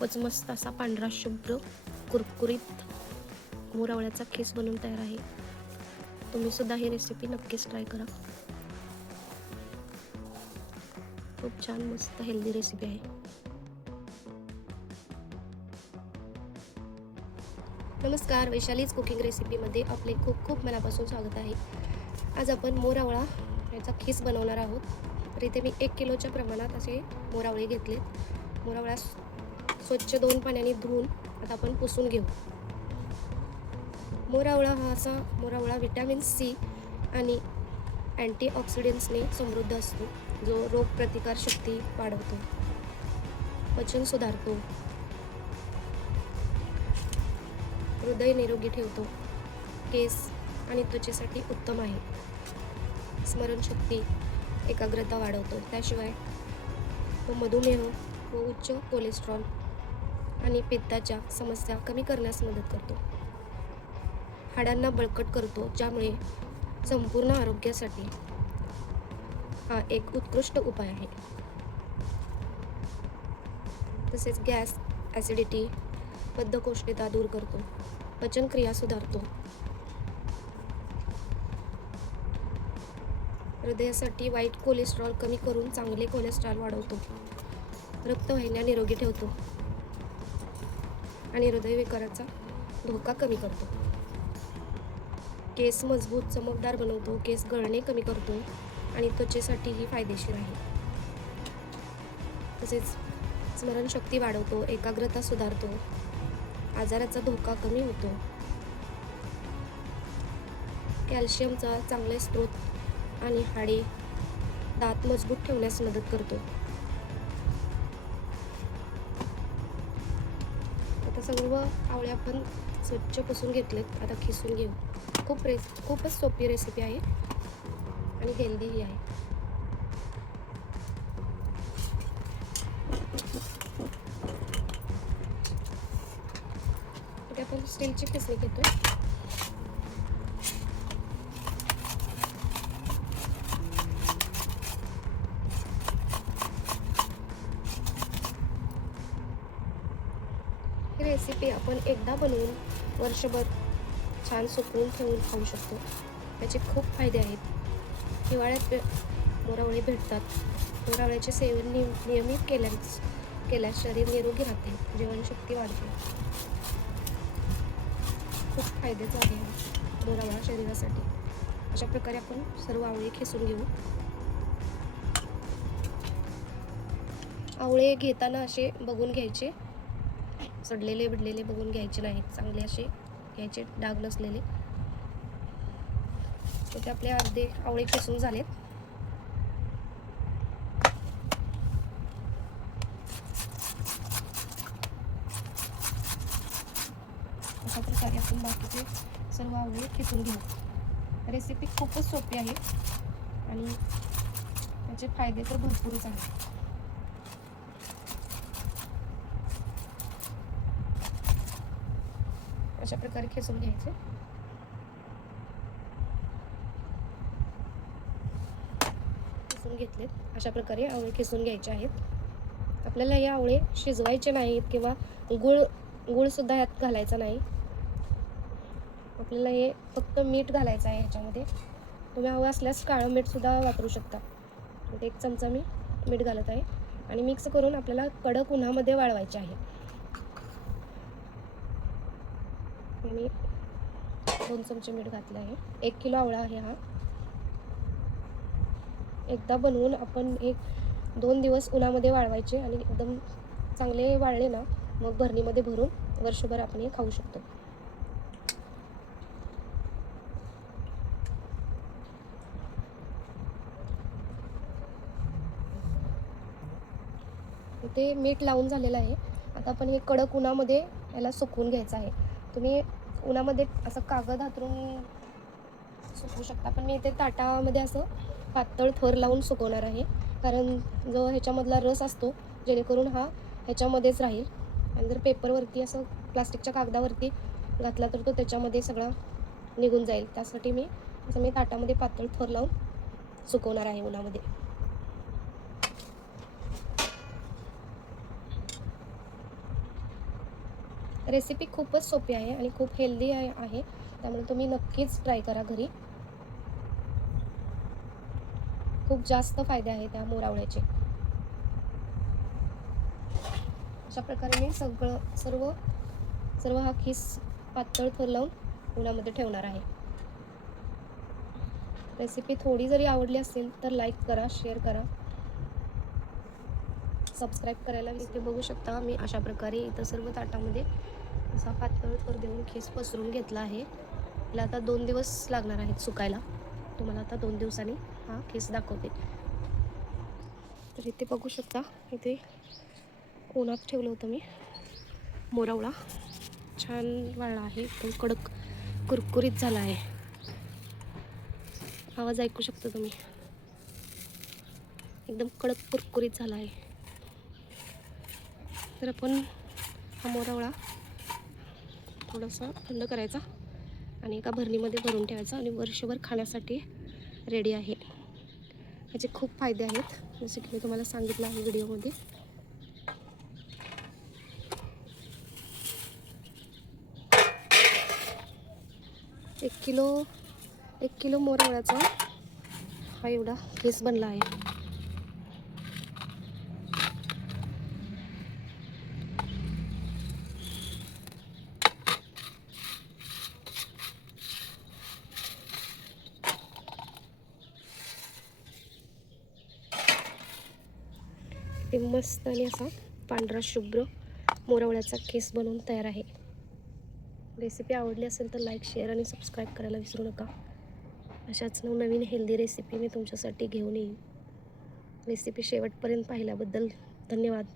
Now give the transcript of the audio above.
खूपच मस्त असा पांढरा शुभ्र कुरकुरीत मोर आवळ्याचा खीस बनवून तयार आहे. तुम्ही सुद्धा ही रेसिपी नक्कीच ट्राय करा. खूप छान मस्त हेल्दी रेसिपी आहे. नमस्कार, वैशालीज कुकिंग रेसिपीमध्ये आपले खूप खूप मनापासून स्वागत आहे. आज आपण मोर आवळा याचा खीस बनवणार आहोत. तर इथे मी 1 किलोच्या प्रमाणात असे मोर आवळे घेतलेत. मोर आवळा स्वच्छ 2 पाण्याने धुवून आता आपण पुसून घेऊ. मोर आवळा हा असा मोर आवळा व्हिटॅमिन सी आणि अँटीऑक्सिडंट्सने समृद्ध असतो, जो रोगप्रतिकार शक्ती वाढवतो, पचन सुधारतो, हृदय निरोगी ठेवतो, केस आणि त्वचेसाठी उत्तम आहे, स्मरणशक्ती, एकाग्रता वाढवतो. त्याशिवाय तो मधुमेह व उच्च कोलेस्ट्रॉल आणि पित्ताच्या समस्या कमी करण्यास मदत करतो. हाडांना बळकट करतो, ज्यामुळे संपूर्ण आरोग्यासाठी हा एक उत्कृष्ट उपाय आहे. तसेच गॅस, ॲसिडिटी, बद्धकोष्ठता दूर करतो, पचनक्रिया सुधारतो, हृदयासाठी वाईट कोलेस्ट्रॉल कमी करून चांगले कोलेस्ट्रॉल वाढवतो, रक्तवाहिन्या निरोगी ठेवतो आणि हृदयविकाराचा धोका कमी करतो. केस मजबूत चमकदार बनवतो, केस गळणे कमी करतो आणि त्वचेसाठीही फायदेशीर आहे. तसेच स्मरणशक्ती वाढवतो, एकाग्रता सुधारतो, आजाराचा धोका कमी होतो, कॅल्शियमचा चांगले स्रोत आणि हाडे, दात मजबूत ठेवण्यास मदत करतो. आता सर्व आवळे आपण स्वच्छ पुसून घेतलेत. आता खिसून घेऊ. खूपच सोपी रेसिपी आहे आणि हेल्दीही आहे. इथे आपण स्टीलची खिसणी घेतोय. ही रेसिपी आपण एकदा बनवून वर्षभर छान सुकवून ठेवून खाऊ शकतो. त्याचे खूप फायदे आहेत. हिवाळ्यात मोरावळे भेटतात. मोरावळ्याचे सेवन नियमित केल्यास शरीर निरोगी राहते, जीवनशक्ती वाढते. खूप फायद्याचा आहे मोरावळा शरीरासाठी. अशा प्रकारे आपण सर्व आवळे खिसून घेऊ. आवळे घेताना असे बघून घ्यायचे, सडलेले बिडलेले बघून घ्यायचे नाहीत, चांगले असे घ्यायचे, डाग नसलेले. ते आपले अर्धे आवळे खिसून झालेत. अशा प्रकारे आपण बाकीचे सर्व आवळे खिसून घेऊ. रेसिपी खूपच सोपी आहे आणि त्याचे फायदे तर भरपूरच आहेत. अशा प्रकारे खिसून घ्यायचे. खिसून घेतलेत. अशा प्रकारे आवळे खिसून घ्यायचे आहेत. आपल्याला हे आवळे शिजवायचे नाहीत किंवा गुळ सुद्धा यात घालायचा नाही. आपल्याला हे फक्त मीठ घालायचं आहे ह्याच्यामध्ये. तुम्ही हवं असल्यास काळं मीठ सुद्धा वापरू शकता. 1 चमचा मी मीठ घालत आहे आणि मिक्स करून आपल्याला कडक उन्हामध्ये वाळवायचे आहे. मी 2 चमचे मीठ घातले आहे. 1 किलो आवळा आहे हा. एकदा बनवून आपण 1-2 दिवस उन्हामध्ये वाळवायचे आणि एकदम चांगले वाळले ना, मग भरणीमध्ये भरून वर्षभर आपण हे खाऊ शकतो. ते मीठ लावून झालेलं आहे. आता आपण हे कडक उन्हामध्ये याला सुकवून घ्यायचं आहे. तुम्ही उन्हामध्ये असं कागद हातरून सुकवू शकता, पण मी इथे ताटामध्ये असं पातळ थर लावून सुकवणार आहे. कारण जो ह्याच्यामधला रस असतो, जेणेकरून हा ह्याच्यामध्येच राहील. आणि जर पेपरवरती असं प्लास्टिकच्या कागदावरती घातला तर तो त्याच्यामध्ये सगळा निघून जाईल. त्यासाठी मी ताटामध्ये पातळ थर लावून सुकवणार आहे उन्हामध्ये. रेसिपी खूपच सोपी आहे आणि खूप हेल्दी आहे, त्यामुळे तुम्ही नक्कीच ट्राय करा घरी. खूप जास्त फायदे आहेत त्या मोरावळ्याचे. अशा प्रकारे मी सर्व सर्व हा खीस पातळ थर लावून उन्हामध्ये ठेवणार आहे. रेसिपी थोडी जरी आवडली असेल तर लाईक करा, शेअर करा, सबस्क्राईब करायला. इथे बघू शकता मी अशा प्रकारे इथं सर्व ताटामध्ये असा पातळ थर देऊन खीस पसरून घेतला आहे. याला आता 2 दिवस लागणार आहेत सुकायला. तुम्हाला आता 2 दिवसांनी हा खीस दाखवते. तर इथे बघू शकता, इथे उन्हात ठेवलं होतं मी मोरावळा. छान वाळला आहे, एकदम कडक कुरकुरीत झाला आहे. आवाज ऐकू शकता तुम्ही, एकदम कडक कुरकुरीत झाला आहे. तर आपण हा मोरावळा थोडासा थंड करायचा आणि एका भरणीमध्ये भरून ठेवायचा आणि वर्षभर खाण्यासाठी रेडी आहे. याचे खूप फायदे आहेत, जसे की मी तुम्हाला सांगितलं आहे व्हिडिओमध्ये. एक किलो मोरावळ्याचा हा एवढा केस बनला आहे. ते मस्त आणि असा पांढरा शुभ्र मोरावळ्याचा केस बनवून तयार आहे. रेसिपी आवडली असेल तर लाईक, शेअर आणि सबस्क्राईब करायला विसरू नका. अशाच नवनवीन हेल्दी रेसिपी मी तुमच्यासाठी घेऊन येईन. रेसिपी शेवटपर्यंत पाहिल्याबद्दल धन्यवाद.